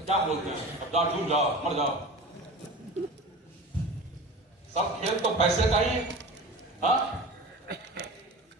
क्या बोलते हैं, अब जाओ डूब जाओ मर जाओ। सब खेल तो पैसे का ही है। हाँ,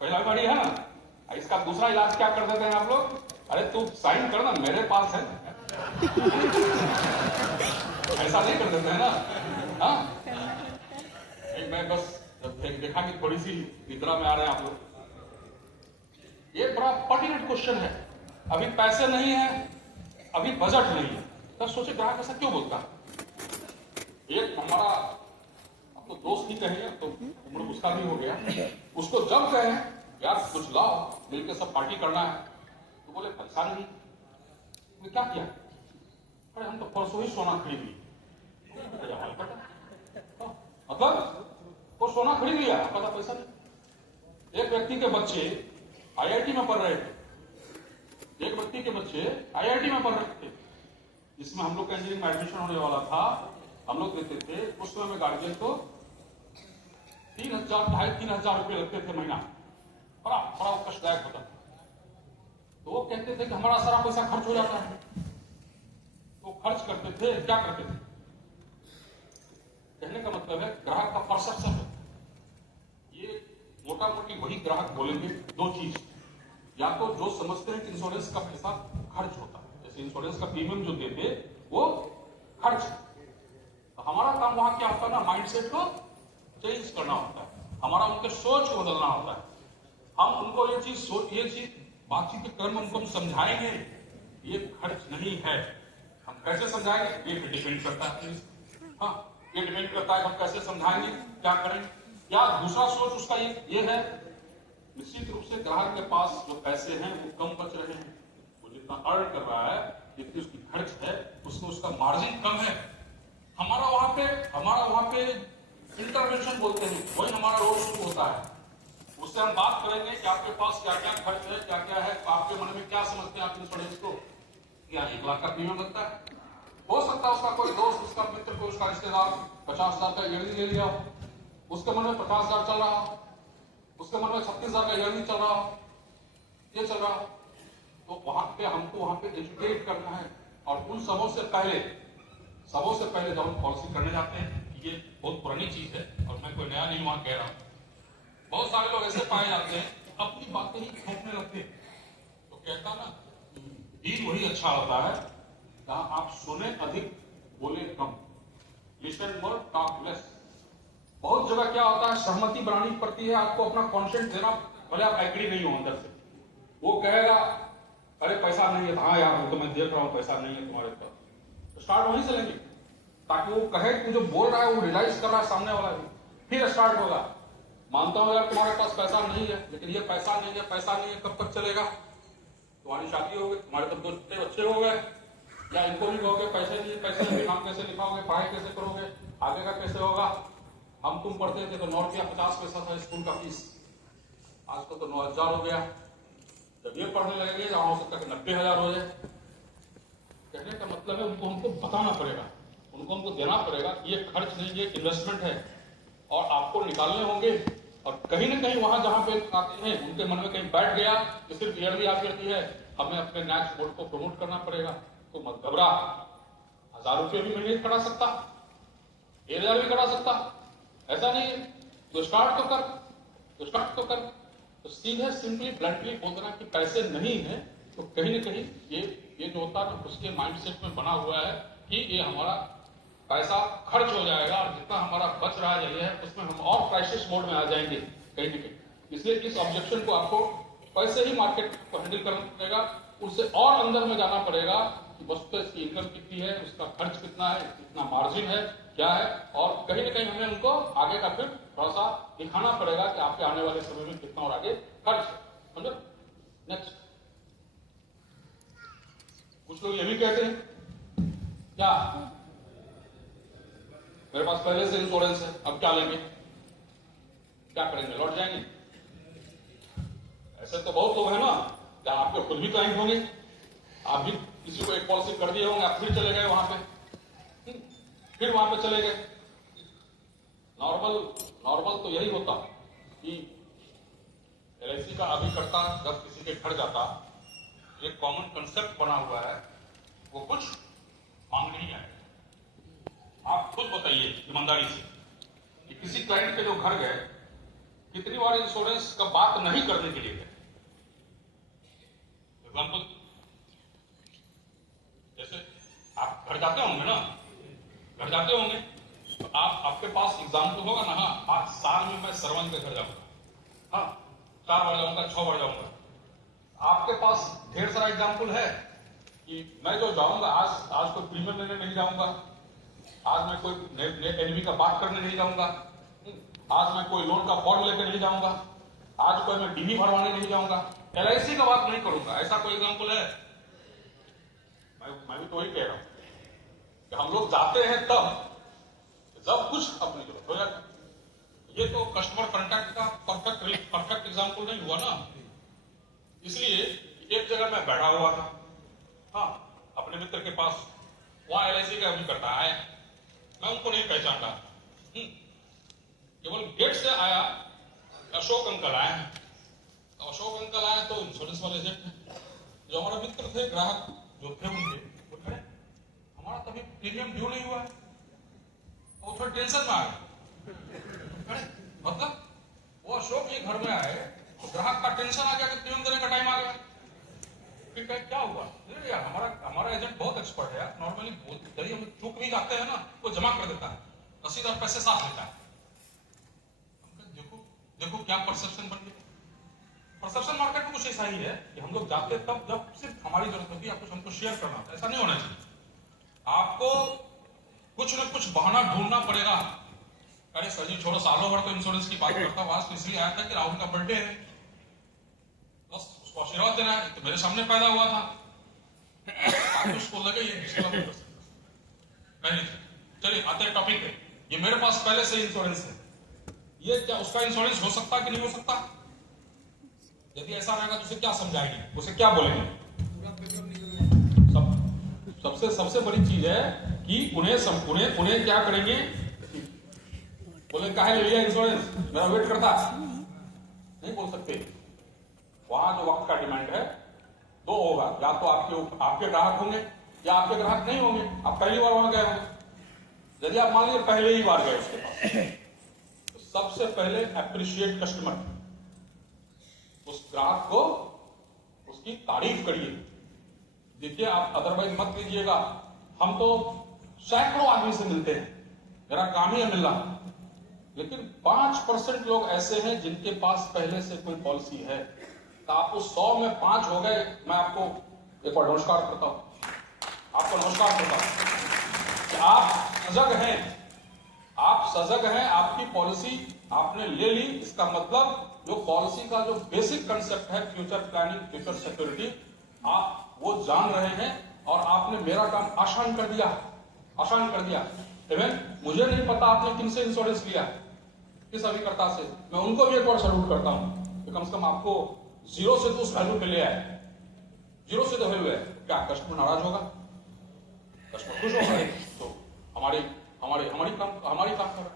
पहला बीमारी है ना। इसका दूसरा इलाज क्या कर देते हैं आप लोग, अरे तू साइन कर ना, मेरे पास है। ऐसा नहीं कर देते हैं ना। हाँ, मैं बस देखा कि थोड़ी सी निद्रा में आ रहे हैं आप लोग। ये बड़ा पर्टिनेंट क्वेश्चन है। अभी पैसे नहीं है, अभी बजट नहीं है, तब सोचे ग्राहक ऐसा क्यों बोलता है। एक हमारा आपको दोस्त ही कहेंगे तो उम्र उसका भी हो गया, उसको जब कहे यार कुछ लाओ मिलकर सब पार्टी करना है, तो बोले पैसा नहीं। तो क्या किया, अरे हम तो परसों ही सोना खरीद लिए। मतलब वो सोना खरीद लिया, पता पैसा नहीं। एक व्यक्ति के बच्चे आईआईटी में पढ़ रहे थे, एक व्यक्ति के बच्चे आईआईटी में पढ़ रहे थे, जिसमें हम लोग का इंजीनियरिंग में एडमिशन होने वाला था। हम लोग देते थे उस समय में गार्जियन को 3,000 2,500 रुपये लगते थे महीना, बड़ा बड़ा कष्टदायक होता था। तो वो कहते थे कि हमारा सारा पैसा खर्च हो जाता है। तो खर्च करते थे, क्या करते थे, कहने का मतलब है ग्राहक का परसेप्शन है। ये मोटा मोटी वही ग्राहक बोलेंगे दो चीज, या तो जो समझते हैं कि इंश्योरेंस का पैसा खर्च होता है, जैसे इंश्योरेंस का प्रीमियम जो देते वो खर्च। तो हमारा काम वहां क्या होता है ना, माइंडसेट को चेंज करना होता है, हमारा उनके सोच को बदलना होता है। हम उनको ये चीज बातचीत के क्रम में उनको समझाएंगे ये खर्च नहीं है। हम कैसे समझाएंगे ये डिपेंड करता है। हाँ, ये डिपेंड करता है हम कैसे समझाएंगे, क्या करेंगे। या दूसरा सोच उसका ये है, निश्चित रूप से ग्राहक के पास जो पैसे हैं वो कम बच रहे हैं, वो जितना अर्न कर रहा है जितनी उसकी खर्च है उसमें उसका मार्जिन कम है। हमारा वहां पे इंटरवेंशन बोलते हैं, वही हमारा रोल शुरू होता है। उससे हम बात करेंगे कि आपके पास क्या क्या खर्च है, क्या क्या है, आपके मन में क्या समझते हैं आप इंश्योरेंस को। क्या 1 लाख का प्रीमियम लगता है, हो सकता है उसका कोई दोस्त, उसका मित्र, कोई उसका रिश्तेदार 50,000 का ईयरली ले लिया, उसके मन में 50,000 चल रहा हो, उसके मन में 36,000 का ईयरली चल रहा हो, ये चल रहा हो। तो वहां पे हमको वहां पे एजुकेट करना है। और उन सबों से पहले जब हम पॉलिसी करने जाते हैं, ये बहुत पुरानी चीज है और मैं कोई नया नहीं वहां कह रहा हूं, बहुत सारे लोग ऐसे पाए जाते हैं अपनी बातें ही थोपने लगते हैं। तो कहता ना, डील वही अच्छा होता है जहां आप सुने अधिक बोले कम, लिसन मोर टॉक लेस। बहुत जगह क्या होता है, सहमति बनानी पड़ती है, आपको अपना कॉन्सेंट देना, भले आप एग्री नहीं हो अंदर से। वो कहेगा अरे पैसा नहीं है, हाँ यार वो तो मैं देख रहा हूं पैसा नहीं है तुम्हारे पास, तो स्टार्ट वहीं से लेंगे, ताकि वो कहे कि जो बोल रहा है वो रियलाइज कर रहा है सामने वाला भी, फिर स्टार्ट होगा। मानता हूं यार तुम्हारे पास पैसा नहीं है, लेकिन ये पैसा नहीं है कब तक चलेगा, तुम्हारी शादी हो गई, तुम्हारे तब 2 बच्चे हो गए, या इनको भी कहोगे पैसे नहीं, नाम कैसे लिखाओगे, पढ़ाई कैसे करोगे, आगे का कैसे होगा। हम तुम पढ़ते थे तो 9 रुपया 50 पैसा था स्कूल का फीस, आजकल तो 9,000 हो गया। जब ये पढ़ने लगेंगे जहां हो सकता है 90,000 हो जाए। कहने का मतलब है उनको हमको बताना पड़ेगा, उनको हमको देना पड़ेगा कि ये खर्च नहीं, ये इन्वेस्टमेंट है और आपको निकालने होंगे। और कहीं ना कहीं वहां जहां पे आते हैं उनके मन में कहीं बैठ गया कि सिर्फ ईयरली आती है, हमें अपने नेक्स्ट बोर्ड को प्रमोट करना पड़ेगा। तो मत घबरा, 1,000 रुपये भी महीने करा सकता, 1,000 भी करा सकता, ऐसा नहीं है। तो स्टार्ट तो कर। तो सीधे सिंपली ब्लंटली बोल देना कि पैसे नहीं है, तो कहीं ना कहीं ये जो होता है उसके माइंडसेट में बना हुआ है कि ये हमारा पैसा खर्च हो जाएगा और जितना हमारा बच रहा है उसमें हम और क्राइसिस मोड में आ जाएंगे कहीं ना कहीं। इसलिए इस ऑब्जेक्शन को आपको पैसे ही मार्केट को हैंडल करना पड़ेगा, उससे और अंदर में जाना पड़ेगा कि वस्तु इसकी इनकम कितनी है, उसका खर्च कितना है, कितना मार्जिन है, क्या है, और कहीं ना कहीं हमें उनको आगे का फिर थोड़ा सा दिखाना पड़ेगा कि आपके आने वाले समय में कितना और आगे खर्च है। समझो। नेक्स्ट, कुछ लोग ये भी कहते हैं क्या मेरे पास पहले से इंश्योरेंस है, अब क्या लेंगे, क्या करेंगे, लौट जाएंगे। ऐसे तो बहुत लोग हैं ना, क्या आपके खुद भी क्लाइंट होंगे, आप भी किसी को एक पॉलिसी कर दिए होंगे, आप फिर चले गए वहां पे, फिर वहां पे चले गए। नॉर्मल तो यही होता कि एलआईसी का अभिकर्ता जब किसी के घर जाता, एक कॉमन कंसेप्ट बना हुआ है, वो कुछ ईमानदारी से कि किसी क्लाइंट के जो घर गए कितनी बार इंश्योरेंस का बात नहीं करने के लिए गए। एग्जाम्पल, जैसे आप घर जाते होंगे ना, घर जाते होंगे तो आपके पास एग्जाम्पल होगा ना, हाँ आज साल में मैं सरवन के घर जाऊंगा, हाँ 4 बार जाऊंगा, 6 बार जाऊंगा। आपके पास ढेर सारा एग्जाम्पल है कि मैं जो जाऊंगा आज कोई प्रीमियम लेने नहीं जाऊंगा, आज मैं कोई एनबी का बात करने नहीं जाऊंगा, आज मैं कोई लोन का फॉर्म लेकर नहीं जाऊंगा, आज कोई मैं डीबी भरवाने नहीं जाऊंगा, LIC का बात नहीं करूंगा। ऐसा कोई एग्जाम्पल है? मैं भी तो वही कह रहा हूं कि हम लोग जाते हैं तब जब कुछ अपनी जरूरत हो जाती। ये तो कस्टमर कॉन्टैक्ट का परफेक्ट एग्जाम्पल नहीं हुआ ना। इसलिए एक जगह मैं बैठा हुआ था, हाँ अपने मित्र के पास, वहां LIC का भी करता है, मैं उनको नहीं पहचान रहा, केवल गेट से आया, अशोक अंकल आए। अशोक अंकल आए तो इंश्योरेंस वाले एजेंट जो हमारा मित्र थे, ग्राहक जो थे उनके, वो खड़े, हमारा तभी प्रीमियम ड्यू नहीं हुआ, वो थोड़ा टेंशन में आ गए। मतलब वो अशोक ये घर में आए तो ग्राहक का टेंशन आ गया कि प्रीमियम देने का टाइम आ गया। फिर क्या हुआ? यार हमारा एजेंट बहुत एक्सपर्ट है यार, नॉर्मली कभी हम चूक भी जाते हैं ना, वो जमा कर देता है, रसीद और पैसे साफ लेता है। देखो क्या परसेप्शन बन गया। परसेप्शन मार्केट में कुछ ऐसा ही है कि हम लोग जाते तब जब सिर्फ हमारी जरूरत होती है, कुछ हमको शेयर करना होता है। ऐसा नहीं होना चाहिए। आपको कुछ न कुछ बहाना ढूंढना पड़ेगा। अरे सर जी छोड़ो, सालों भर तो इंश्योरेंस की बात करता हूँ, आज तो इसलिए आया था कि राहुल का बर्थडे है, बस उसको आशीर्वाद देना है, तो मेरे सामने पैदा हुआ था, आप उसको लगे ये चलिए आते हैं टॉपिक पे। ये मेरे पास पहले से इंश्योरेंस है, ये क्या उसका इंश्योरेंस हो सकता कि नहीं हो सकता? यदि ऐसा रहेगा तो उसे क्या समझाएंगे, उसे क्या बोलेंगे? सबसे बड़ी चीज है कि उन्हें क्या करेंगे, बोले काहे ले लिया इंश्योरेंस, मेरा वेट करता, नहीं बोल सकते। वहां जो वक्त का डिमांड है दो होगा, या तो आपके ग्राहक होंगे या आपके ग्राहक नहीं होंगे। आप पहली बार वहां गए होंगे, यदि आप मान लीजिए पहले ही बार गए उसके पास, तो सबसे पहले अप्रिशिएट कस्टमर, उस ग्राहक को उसकी तारीफ करिए। देखिए आप अदरवाइज मत लीजिएगा। हम तो सैकड़ों आदमी से मिलते हैं, मेरा काम ही है मिलना, लेकिन 5% लोग ऐसे हैं जिनके पास पहले से कोई पॉलिसी है। तो आपको 100 में 5 हो गए, मैं आपको एक बार नमस्कार करता हूं, आपको नमस्कार करता हूं कि आप सजग हैं, आपकी पॉलिसी आपने ले ली। इसका मतलब जो पॉलिसी का जो बेसिक कंसेप्ट है, फ्यूचर प्लानिंग, फ्यूचर सिक्योरिटी, आप वो जान रहे हैं और आपने मेरा काम आसान कर दिया। इवन मुझे नहीं पता आपने किनसे इंश्योरेंस लिया, किस अभिकर्ता से, मैं उनको भी एक बार सैल्यूट करता हूं कि कम से कम आपको 0 से तो उस वैल्यू पे ले आए, 0 से तो वैल्यू है। क्या कस्टमर नाराज होगा? कस्टमर खुश होगा? तो हमारी काम कर।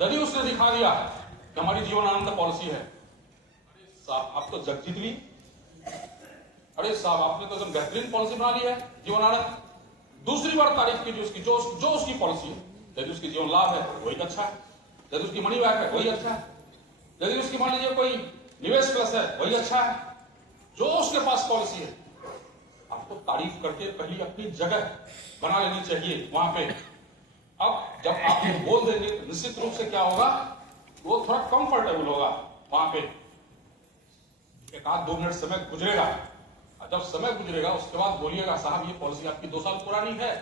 यदि उसने दिखा दिया कि हमारी जीवन आनंद पॉलिसी है, अरे साहब आप तो जग जीत ली, अरे साहब आपने तो एकदम बेहतरीन पॉलिसी बना ली है जीवन आनंद। दूसरी बार तारीफ कीजिए उसकी, जो उसकी पॉलिसी है। यदि उसकी जीवन लाभ है वही अच्छा है, यदि उसकी मनी बैक है वही अच्छा है, यदि उसकी मान लीजिए कोई निवेश प्लस है वही अच्छा है, जो उसके पास पॉलिसी है। आपको तारीफ करके पहली अपनी जगह बना लेनी चाहिए वहां पे। अब जब आप ये बोल देंगे निश्चित रूप से क्या होगा, वो थोड़ा कंफर्टेबल होगा वहां पे। एक आध 2 मिनट समय गुजरेगा, जब समय गुजरेगा उसके बाद बोलिएगा साहब ये पॉलिसी आपकी 2 साल पुरानी है,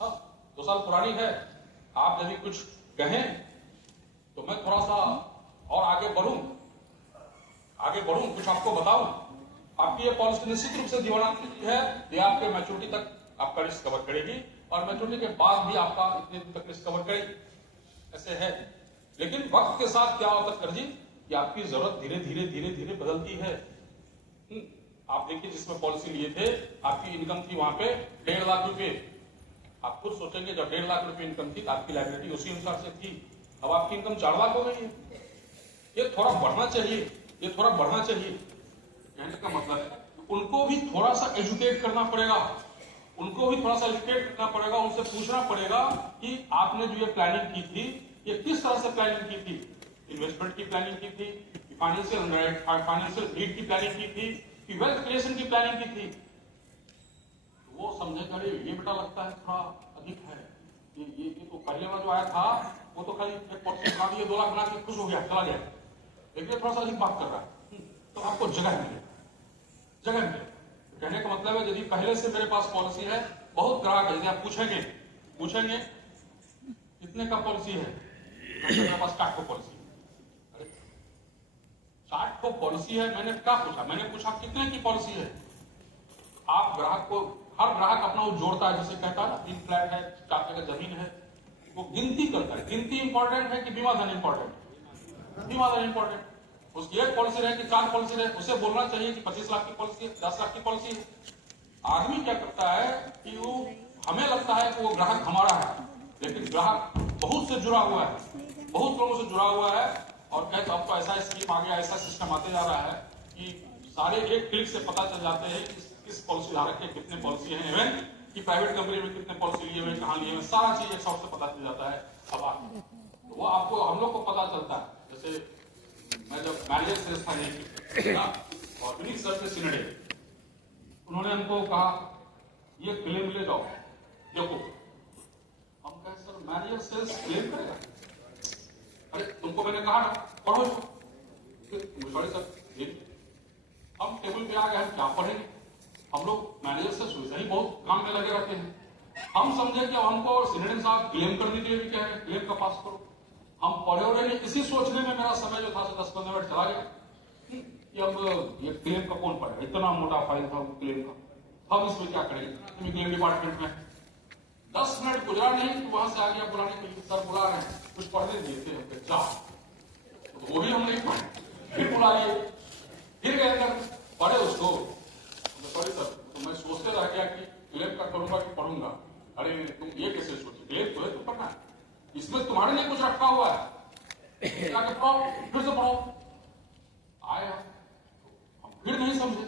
2 साल पुरानी है। आप यदि कुछ कहें तो मैं थोड़ा सा और आगे बढ़ूं, कुछ आपको बताऊं। आपकी ये पॉलिसी निश्चित रूप से जीवनांत है, ये आपके मैच्योरिटी तक आपका रिस्क कवर करेगी और मैच्योरिटी के बाद भी आपका इतने दिन तक रिस्क कवर करेगी। ऐसे है, लेकिन वक्त के साथ क्या होता है जी कि आपकी जरूरत धीरे धीरे बदलती है। आप देखिए जिसमें पॉलिसी लिए थे, आपकी इनकम थी वहां पे 1.5 लाख रुपए। आप खुद सोचेंगे जब 1.5 लाख रुपए इनकम थी तो आपकी लायबिलिटी उसी अनुसार से थी। अब आपकी इनकम 4 लाख हो गई है। ये थोड़ा बढ़ना चाहिए, कहने का मतलब है उनको भी थोड़ा सा एजुकेट करना पड़ेगा। उनको भी थोड़ा सा एजुकेट करना पड़ेगा, उनसे पूछना पड़ेगा कि आपने जो ये प्लानिंग की थी ये किस तरह से प्लानिंग की थी, इन्वेस्टमेंट की प्लानिंग की थी, फाइनेंशियल नीड की प्लानिंग की थी, कि वेल्थ क्रिएशन की प्लानिंग की थी। तो वो समझेगा अरे ये बेटा लगता है थोड़ा अधिक है, ये तो पहले वाला जो आया था वो तो खाली एक पॉलिसी बना दिए 2 लाख बना के खुश हो गया चला गया, लेकिन थोड़ा सा अधिक बात कर रहा है, तो आपको जगह मिले। कहने का मतलब है यदि पहले से मेरे पास पॉलिसी है, बहुत ग्राहक है, यदि आप पूछेंगे कितने का पॉलिसी है, मेरे पास 60 को पॉलिसी है। 60 को पॉलिसी है, मैंने क्या पूछा, मैंने पूछा कितने की पॉलिसी है। आप ग्राहक को, हर ग्राहक अपना वो जोड़ता है, जैसे कहता है ना 3 फ्लैट है, 4 जगह जमीन है, वो गिनती करता है। गिनती इंपॉर्टेंट है कि बीमा धन इंपॉर्टेंट? बीमा धन इंपॉर्टेंट। उसकी एक पॉलिसी रहे कि 4 पॉलिसी रहे, उसे बोलना चाहिए कि 25 लाख की पॉलिसी है, 10 लाख की पॉलिसी है। आदमी क्या करता है कि वो, हमें लगता है कि वो ग्राहक हमारा है, लेकिन ग्राहक बहुत से जुड़ा हुआ है, बहुत लोगों से जुड़ा हुआ है, और कहते अब तो ऐसा स्कीम आ गया, ऐसा सिस्टम आते जा रहा है कि सारे एक क्लिक से पता चल जाते हैं कि किस पॉलिसी धारक के कितने पॉलिसी है, इवन कि प्राइवेट कंपनी में कितने पॉलिसी लिए हुए, कहां लिए हुए, सारा चीज एक शॉट से पता चल जाता है। अब तो वो आपको, हम लोग को पता चलता है। जैसे मैं जब मैनेजर सेल्स था और विनीत सर के सिनेडे, उन्होंने हमको कहा ये क्लेम ले जाओ, देखो हम कहे सर मैनेजर सेल्स क्लेम करेगा? अरे तुमको मैंने कहा पढ़ो, सॉरी सर हम टेबल पे आ गए, हम क्या पढ़ेंगे, हम लोग मैनेजर से सुविधा ही बहुत काम में लगे रहते हैं। हम समझे कि हमको सिनेडर साहब क्लेम करने के लिए भी कह रहे हैं, क्लेम का पास करो। हम पढ़े हो रहे, इसी सोचने में मेरा समय जो था 10-15 मिनट चला गया कि अब ये क्लेम का कौन पढ़ेगा, इतना मोटा फाइल था वो क्लेम का, हम इसमें क्या करेंगे क्लेम डिपार्टमेंट में। 10 मिनट गुजरा नहीं तो वहां से आ गया बुलाने के लिए, सर बुला रहे हैं, कुछ पढ़ने देते हैं, जा तो वो भी हम नहीं पढ़े, फिर बुला लिए, फिर गए अंदर पढ़े उसको, सॉरी सर तो मैं सोचते रह गया कि क्लेम का करूंगा कि पढ़ूंगा। अरे तुम ये कैसे सोचे, क्लेम तो है तो पढ़ना है, इसमें तुम्हारे लिए कुछ रखा हुआ है, जाके पढ़ो, फिर से पढ़ो। आया हम फिर नहीं समझे,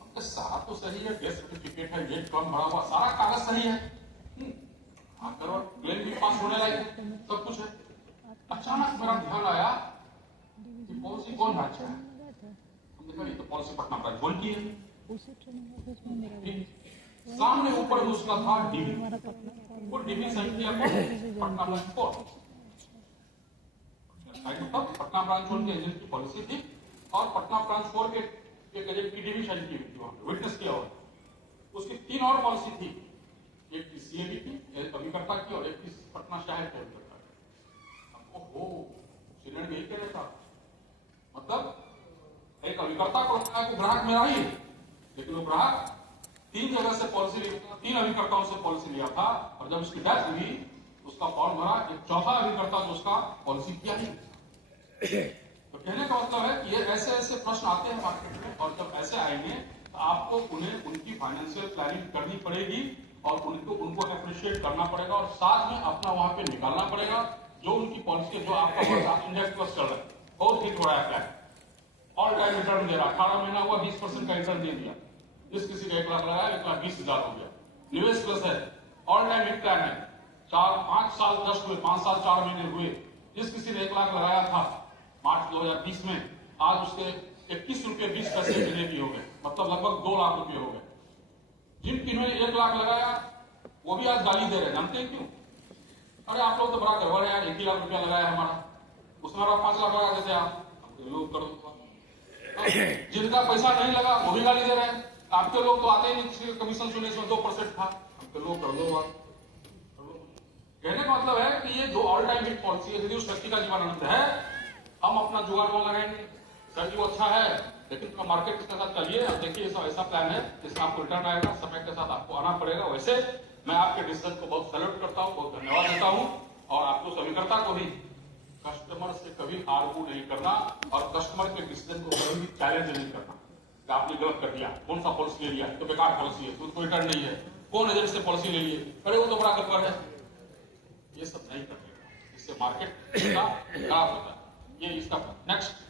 हमने सारा तो सही है, डेथ सर्टिफिकेट है, ये फॉर्म भरा हुआ, सारा कागज सही है, करो क्लेम भी पास होने लगे, सब कुछ है। अचानक मेरा ध्यान आया कि पॉलिसी कौन बात है, हमने कहा ये तो पॉलिसी पटना ब्रांच की है। सामने ऊपर उसका था डीबी, वो डीबी साइन किया पटना ब्रांच 4, पटना ब्रांच 4 के एजेंट की पॉलिसी थी, और पटना ब्रांच 4 के एक एजेंट की डीबी साइन की हुई थी, वहां विटनेस किया हुआ। उसकी 3 और पॉलिसी थी, एक की सीएबी की, एक अभिकर्ता की, और एक की पटना शहर के अभिकर्ता की। ओहो सिनेट यही कह रहा था, मतलब एक अभिकर्ता को लगता है कि ग्राहक मेरा ही है, लेकिन वो ग्राहक 3 जगह से पॉलिसी लिया था, 3 अभिकर्ताओं से पॉलिसी लिया था, और जब उसकी डेथ हुई उसका फॉर्म भरा, एक चौथा अभिकर्ता जो उसका पॉलिसी किया नहीं। तो कहने का मतलब है कि ये ऐसे ऐसे प्रश्न आते हैं मार्केट में, और जब ऐसे आएंगे तो आपको उन्हें उनकी फाइनेंशियल प्लानिंग करनी पड़ेगी, और उनको अप्रिशिएट करना पड़ेगा, और साथ में अपना वहां पे निकालना पड़ेगा जो उनकी पॉलिसी, जो आपका इंडेक्स प्लस चल रहा है, बहुत हिट हो रहा है प्लान, ऑल टाइम रिटर्न दे रहा, 18 महीना हुआ 20% का रिटर्न दे दिया, जिस किसी का 1 लाख लगाया 1,20,000 हो गया, निवेश प्लस है, ऑल टाइम हिट प्लान है, 5 साल जस्ट हुए, 5 साल 4 महीने हुए, जिस किसी ने 1 लाख लगाया था मार्च 2020 में, आज उसके 21 रुपये 20 पैसे भी हो गए, मतलब लगभग 2 लाख रुपए हो गए। जिन्होंने 1 लाख लगाया वो भी आज गाली दे रहे हैं, जानते हैं क्यों? अरे आप लोग तो बड़ा गड़बड़ है यार, 1 ही लाख रुपया लगाया हमारा, उसमें 5 लाख लगा देते आप, लोग कर दो। जिनका पैसा नहीं लगा वो भी गाली दे रहे हैं, आपके लोग तो आते ही नहीं, कमीशन सुनने से 2% था, आपके लोग कर दो बात। कहने का मतलब है कि ये जो ऑल टाइम हिट पॉलिसी है, यदि उस व्यक्ति का जीवनानंद है, हम अपना जुगाड़ में लगाएंगे, सर जी वो अच्छा है, लेकिन तो मार्केट के साथ चलिए, अब देखिए ऐसा प्लान है जिसमें आपको रिटर्न आएगा, समय के साथ आपको आना पड़ेगा। वैसे मैं आपके डिसीजन को बहुत सैल्यूट करता हूँ, बहुत धन्यवाद देता हूँ, और आपको समीकर्ता को भी कस्टमर से कभी आर्गू नहीं करना, और कस्टमर के डिसीजन को कभी भी चैलेंज नहीं करना कि आपने गलत कर दिया, कौन सा पॉलिसी ले लिया, तो बेकार पॉलिसी है, उसको रिटर्न नहीं है, कौन एजेंट से पॉलिसी ले लिए, अरे वो तो बड़ा गड़बड़ है, ये सब नहीं करना, इससे मार्केट खराब होता है। ये इसका नेक्स्ट